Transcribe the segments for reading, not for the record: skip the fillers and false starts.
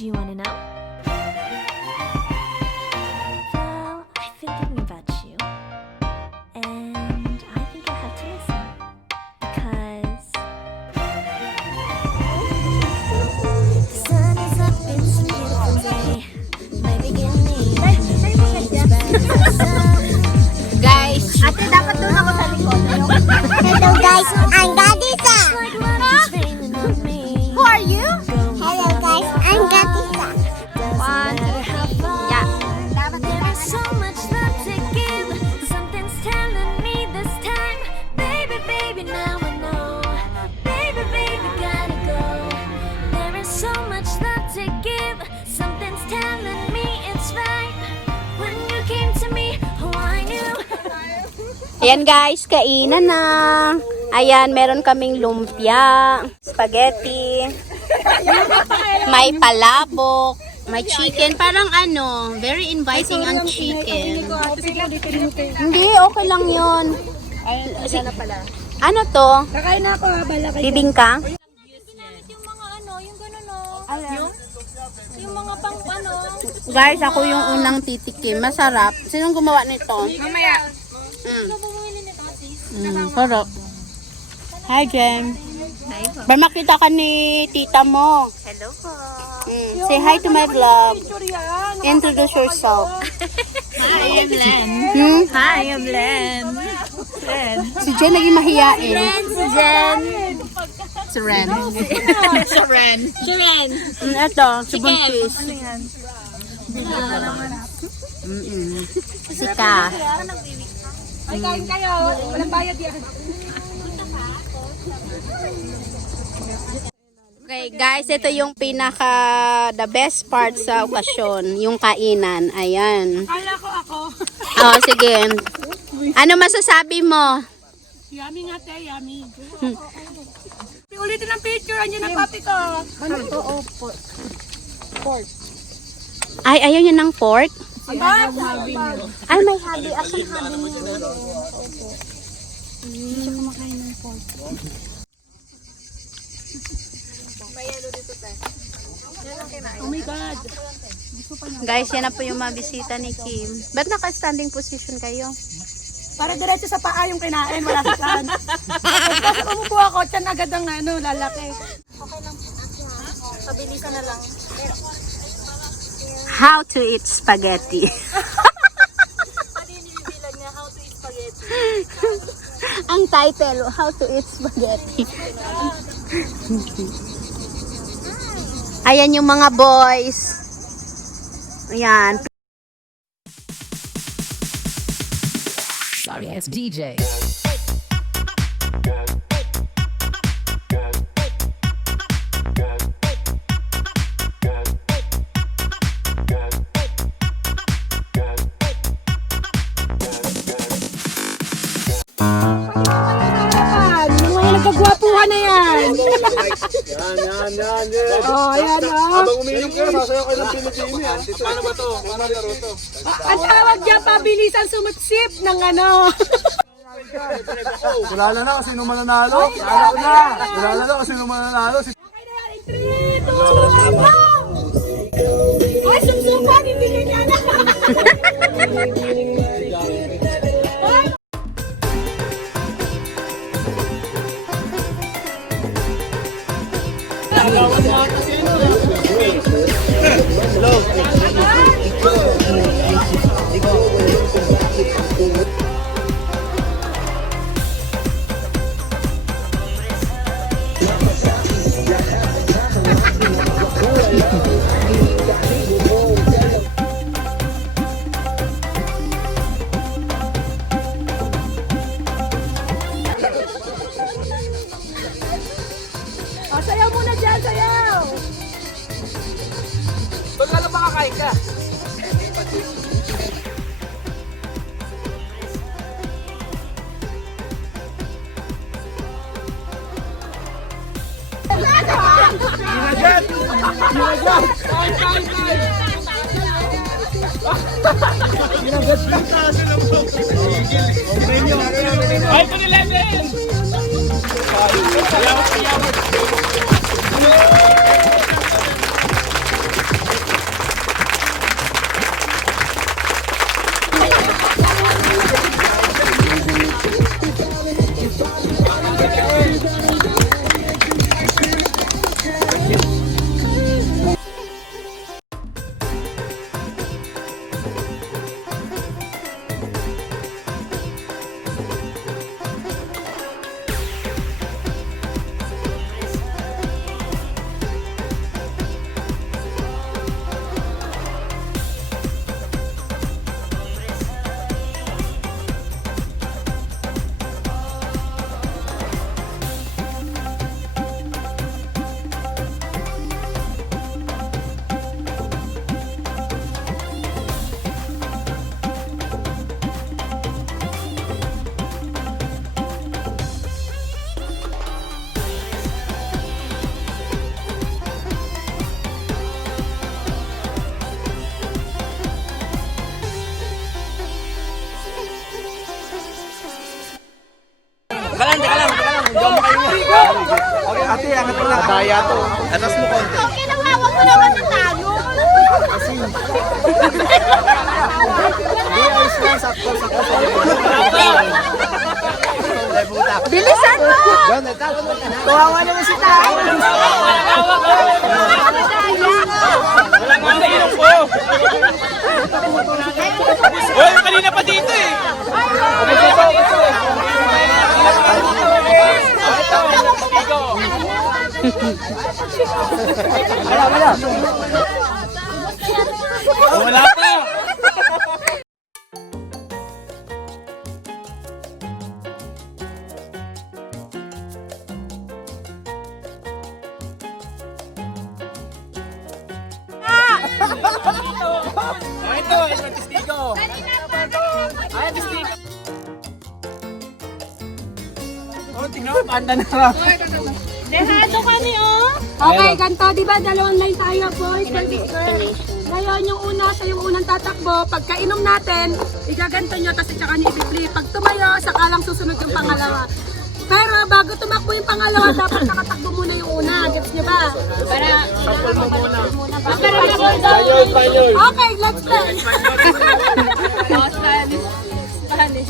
Do you want to know? Well, I've been thinking about you, and I think I have to listen because the sun is up, it's a beautiful day. My beginning is bright as the sun. Guys, ate, dapat doon ako sa likod. Hello guys, I'm Gadisa. Like love is raining on me. Who are you? Hello guys, I'm Gadisa. One, two, three. Yeah. There is so much love to give. Something's telling me this time. Baby, baby, now I know. Baby, baby, gotta go. There is so much love to give. Something's telling me it's right. When you came to me, oh, I knew. Ayan guys, kainan na. Ayan, meron kaming lumpia, spaghetti, may palabok, may chicken. Parang ano, very inviting ang chicken. Hindi, okay lang yun. Ano to? Kakain na ako bala kayo. Bibingka? Yung mga ano, yung gano'n no? Yung mga pang ano. Guys, ako yung unang titikim. Masarap. Sinong gumawa nito? Mamaya. Bumili nito, sis. Sarap. Hi, Jem. Ba makita ka ni tita mo. Hello po. Say hi to my vlog. Introduce yourself. Hi, I'm Len. Hi, I'm Len. Si Jen naging mahiyain. Jen. Si Ren. Ren. Ito, si Buntis. Si Ka. Ay, kain kayo. Walang bayad yan. Okay, guys, ito yung pinaka the best part sa okasyon, yung kainan. Ayan. Kala ko ako. Oh, sige. Ano masasabi mo? Yummy nga te, yummy. Ulitin ang picture, andyan ang papi ko. Ano ito? Oh, pork. Ay, ayaw niya ng pork? Aba, Ay, may habi. Asan habi niya? hindi siya kumakain ng pork. Oh my God. Guys, yan na po yung mga bisita ni Kim. Ba't naka-standing position kayo? Para diretso sa paa yung kinain, wala sa tiyan. Kasi umupo ako, tiyan agad ang ano, lalaki. Pabilisan na lang. How to eat spaghetti. Ang title, How to eat spaghetti. Ayan yung mga boys. Ayan. Sorry ass DJ. Yung mga nagkagwapuhan na yan. Yan. Oh, ayan oh. Habang umiinom ka, sasayaw kayo ng Pilipino ha. Paano ba to? Paano laro to? Ang tawag dyan, pabilisan sumutsip ng ano. Kilala na kung sino mananalo. Kilala na kung sino mananalo. Okay na yan, 3, 2, 1, go! Ay, sumsukan, hindi ganyan. Oh, sayaw muna dyan, sayaw! Doon ka lang makakain ka. Ay, ito nila din! Ayaw! Teka lang. Hindi ako makahinga. Okay, ate, angat mo lang. Kaya to. Atas mo konti. Okay lang, hawak mo naman ng tayo. Bilisan mo! Kawawa naman si Tao. Walang mga nainom ko. Uy, kanina pa dito eh. Wala pa. Ito, testigo. Ay, testigo. Oh, tingnan mo, panda na. Dehado kami, oh. Okay, ganito, di ba? Dalawang line tayo, boys. Ngayon, yung una, sa yung unang tatakbo, pagka inom natin, igaganto nyo, tapos tsaka nyo i-flip. Pag tumayo, saka lang susunod yung pangalawa. Pero bago tumakbo yung pangalawa, dapat nakatakbo muna yung una. Gets nyo ba? Para okay, let's play.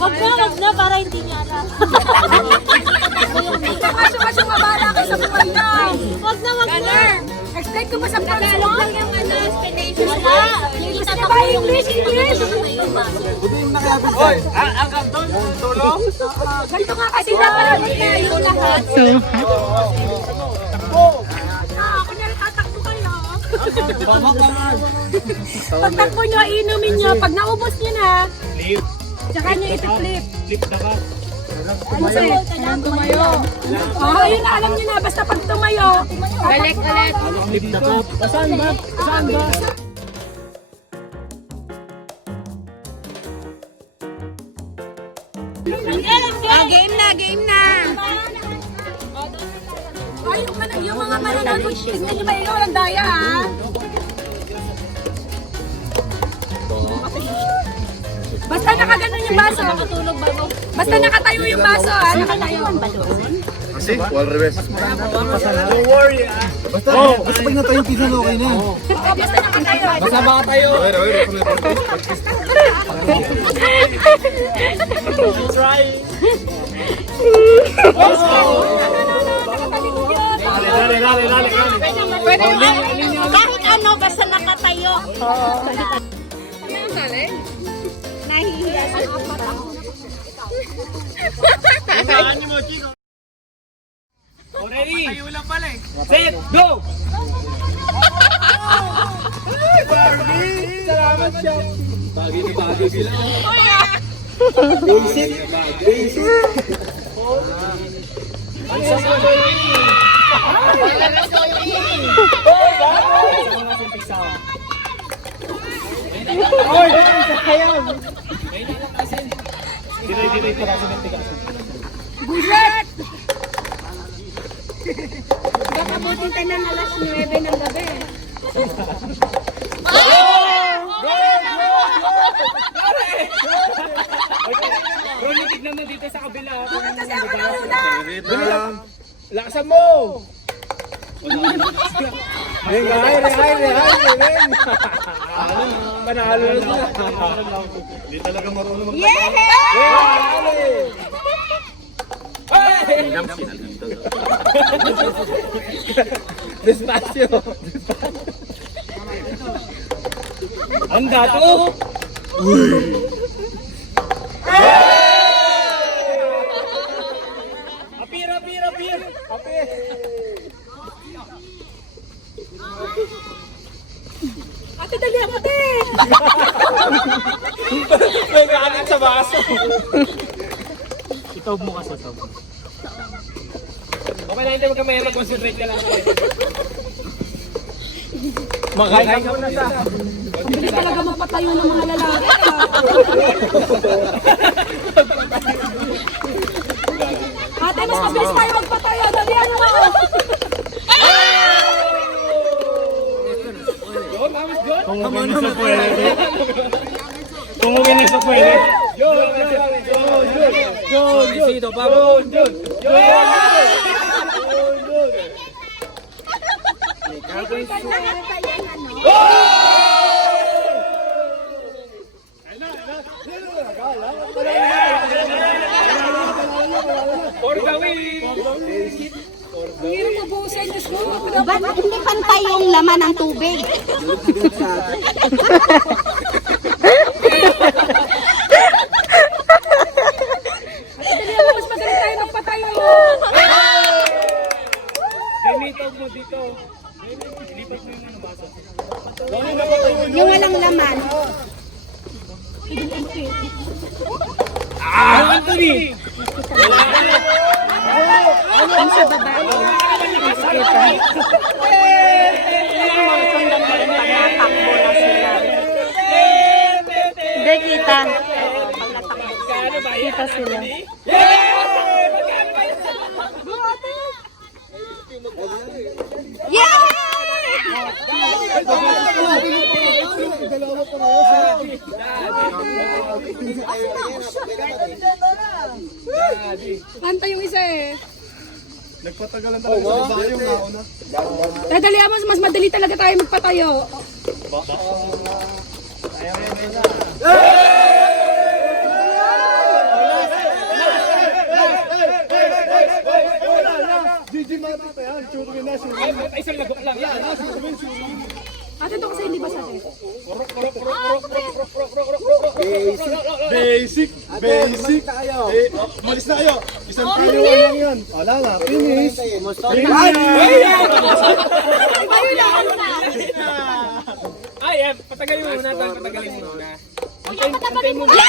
Wag na, para hindi niya alam. Kasi mabala kayo sa buhay na. Wag na. Explain ko ba sa parts mo? Lang yung explanation. Gusto niya ba English? Oy, ang kanton, tulong. Ganito nga kasi dapat yung lahat. Kunyari tatakbo kayo. Pag takbo nyo, inumin nyo. Pag naubos nyo na, tsaka nyo iti-flip. Flip na ba? Ano sa'yo? Tumayo. Oo, yun na, alam nyo na. Basta pag tumayo. Balik. Flip na ba? Saan ba? Game na. Ay, yung mga mananapos, tingnan nyo ba ikaw walang daya, ha? Basta nakaganon yung baso. Basta nakatayo yung baso, ha? Nakatayo. Kasi, wall reverse. Don't worry ah. Basta pag natayo pisan, okay na. Basta nakatayo. Basta baka tayo. Try. Lali. Kahit ano, basta nakatayo. Nahihiya sa Saan mo, Chico? Ready? Tayo lang pala eh. Set, go! Ay, Barbie! Salamat siya. Bagay sila. Basic. Oy, sayang. Diray parasin ng tigasan. Buset! Kakabutin tayo ng alas 9 ng gabi. Ronnie, tignan mo dito sa kabila. Bakit kasi ako nauna? Lakasan mo! Ring, panalo na sila. Hindi talaga marunong Despacio. Ang gato. Apir. Ate, dali ako, ate! May kanin sa baso. Itaw mo kasi ito. Okay lang, hindi mo kami mag-concentrate ka lang. Makain ka muna sa. Hindi talaga magpatayo ng mga lalaki. Ate, mas mabilis tayo magpatayo. Dalihan mo! Kung umin na sa pwede. Kung umin na sa pwede. Go! Solicito pa po. For the win! Ang hirap mabuhusan, Diyos ko. Ba't hindi pantay yung laman ng tubig? Dali ako, mas madali tayo magpatayo. Gamitaw mo dito. Lipat mo yung nabasa. Yung walang laman. Anthony! Ang sa baba. Takbo na sila. Hindi kita. Kita sila. Kanta yung isa eh. Nagpatagalan talaga sa babae yung nauna. Dali mas madali talaga tayo magpatayo. Gigi Mati pa yan. Suruin na, suruin. Ay, isang lagok lang yan. Ate, ito kasi hindi ba sa atin? Basic. Basic. Malis na kayo. Isang tayo lang yan. Wala na. Finish. Ay, patagalin mo muna. Patagalin mo muna. Antayin mo muna.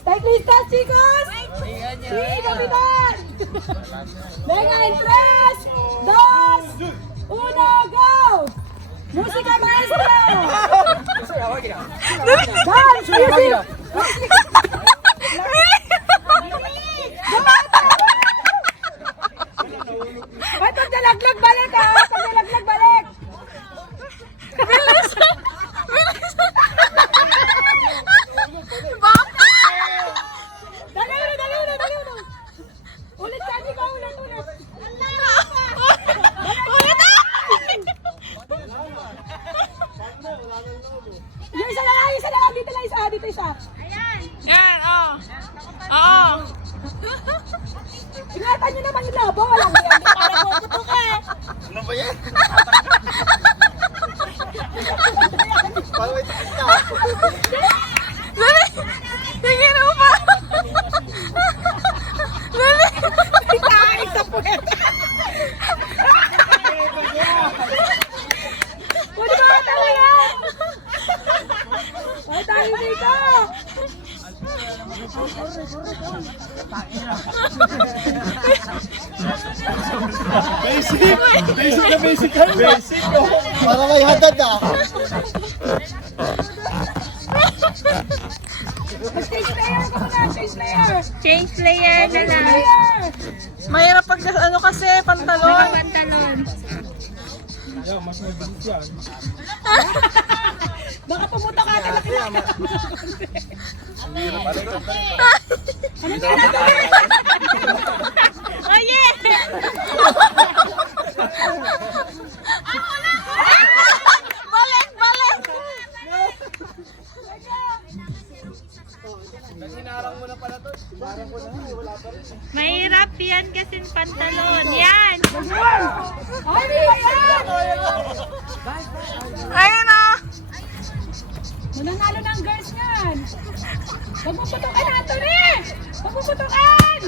Cyclistas, chicos! Sí, kapitan! Venga, en 3, 2, 1, go! Música maestro! Dance music! Ay, pag nalaglag balik ha! Pag nalaglag balik! Dali mo! Ulit ka, di ka ulit! Yung isa na lang! Dito lang isa! Dito isa! Ingatan nyo naman yung labo! Walang yan! Para puputok eh! Ano ba yan? Paano may takit ka? Tingin mo pa! Lali! Itahay sa puwet! Pwede ba ka talaga? Ay, tayo dito! Basic! Basic na basic ka! Basic! Para may hadad ah! Stage player ka muna! Stage player! Change player na lang. Mahirap pag ano kasi, pantalon. Pantalon. Baka pumutok ka ata laki na. Oh yeah! Balik! Mahirap yan kasi pantalon. Yan! Ay, di ba yan? Ayun na. Nananalo ng girls yan. Magpuputokan nato rin! Magpuputokan!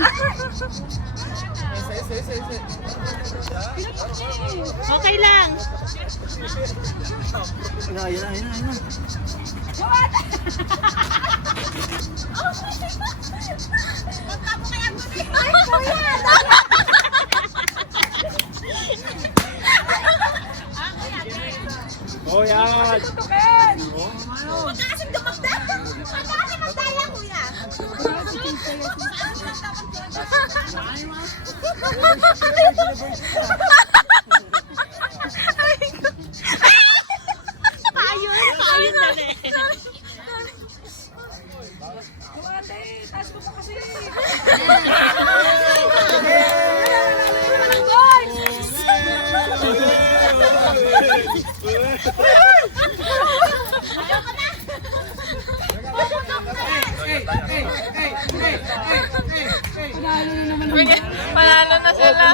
Okay lang. Panalo na sila.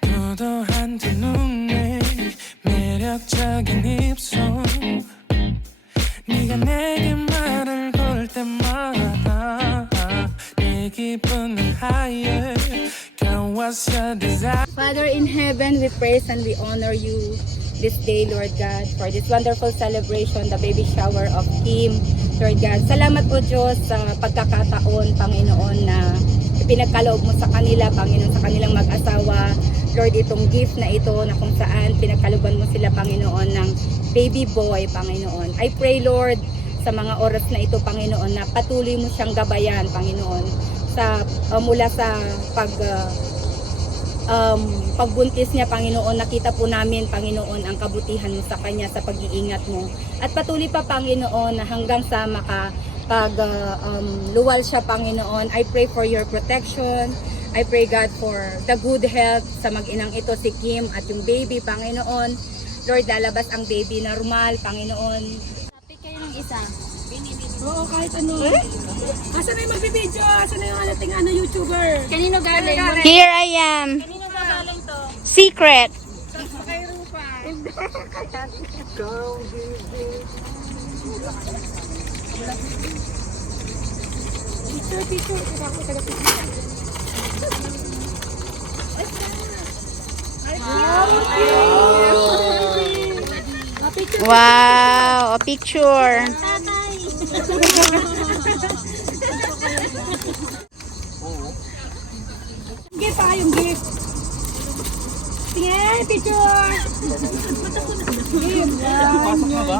도도한 두 눈에 매력적인 입술 네가 내게 말을 걸 때마다 내 기분은 higher Girl, what's your desire? Father in heaven, we praise and we honor you this day, Lord God, for this wonderful celebration, the baby shower of Kim, Lord God. Salamat po Diyos sa pagkakataon, Panginoon, na ipinagkaloob mo sa kanila, Panginoon, sa kanilang mag-asawa. Lord, itong gift na ito na kung saan pinagkalooban mo sila, Panginoon, ng baby boy, Panginoon. I pray, Lord, sa mga oras na ito, Panginoon, na patuloy mo siyang gabayan, Panginoon, sa mula sa pagbuntis niya, Panginoon. Nakita po namin, Panginoon, ang kabutihan mo sa kanya, sa pag-iingat mo. At patuloy pa, Panginoon, na hanggang sa luwal siya, Panginoon. I pray for your protection. I pray, God, for the good health sa mag-inang ito, si Kim, at yung baby, Panginoon. Lord, lalabas ang baby normal, Panginoon. Topic kayo ng isa. Oo, kahit ano. Asa na yung magbibideo? Asa na yung ating YouTuber? Kanino galing? Here I am. Kanino galing to? Secret. Kay Rupa. Picture. Ako taga-picture. Wow, a picture. Gift pa yung gift. Tingnan, picture.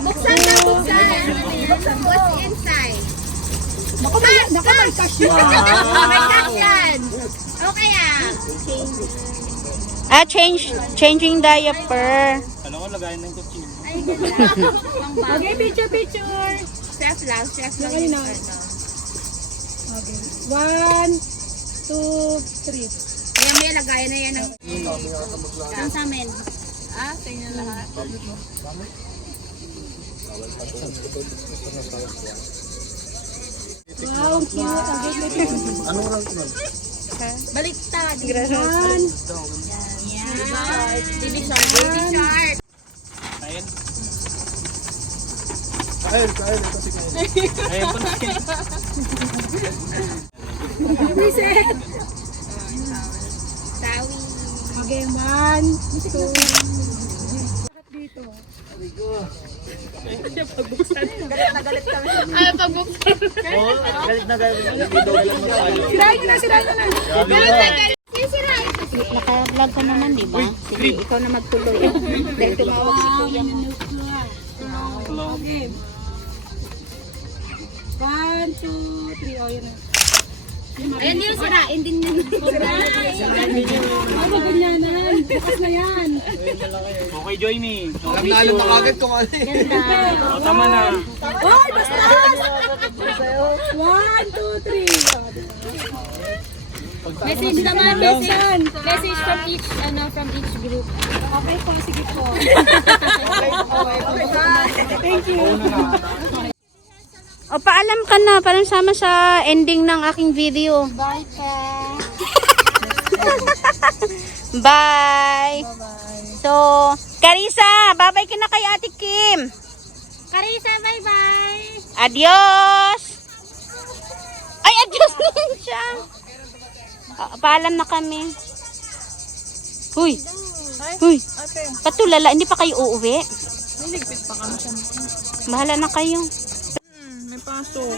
Buksan na, buksan. Buksan mo, what's inside? Naku, may cash yan. May cash yan. Okay changing diaper. Ano ko, lagayin ng kutsino. Okay, picture. Chef lang Okay na. Okay. 1, 2, 3. May lagayan na yan ng... Saan sa amin? Sa inyo lahat. Wow, ang cute. Ang cute. Anong rank nun? Baliktad. 1, Baby shark. Kain. Ito si Kain. reset. Tawi. Okay, 1, 2. Dito. Ay, pagbuksan. Oo, galit na galit. Sirain na. Naka-vlog ka naman, di ba? Sige, ikaw na magtuloy. Dahil tumawag si Kuya mo. Okay. 1, 2, 3. Oh, yun na. Ayan yun, sirain din yun. Ako, ganyanan. Bukas na yan. Okay, join me. Alam na agad kung ano eh. Tama na. Oy, basta! 1, 2, 3. Message naman, message from each group. Okay po, sige po. Okay, thank you. O, paalam ka na. Parang sama sa ending ng aking video. Bye ka. Bye. So, Carissa, bye-bye ka na kay Ate Kim. Carissa, bye-bye. Adios. Ay, adios din siya. Paalam na kami. Huy. Patulala, hindi pa kayo uuwi? Niligpit pa kami siya. Bahala na kayo. May pasok.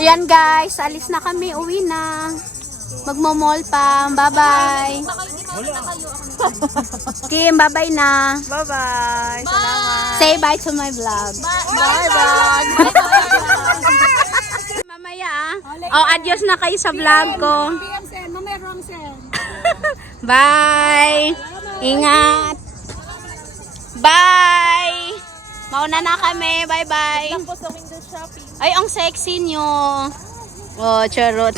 Yan guys, alis na kami, uwi na. Magmo-mall pa. Bye-bye. Kim, bye-bye na. Bye-bye. Salamat. Say bye to my vlog. Bye-bye. mamaya adios na kayo sa vlog ko. PM Sen, numerong Sen. Bye! Ingat! Bye! Mauna na kami. Bye-bye! Ay, ang sexy nyo. Oh, charot.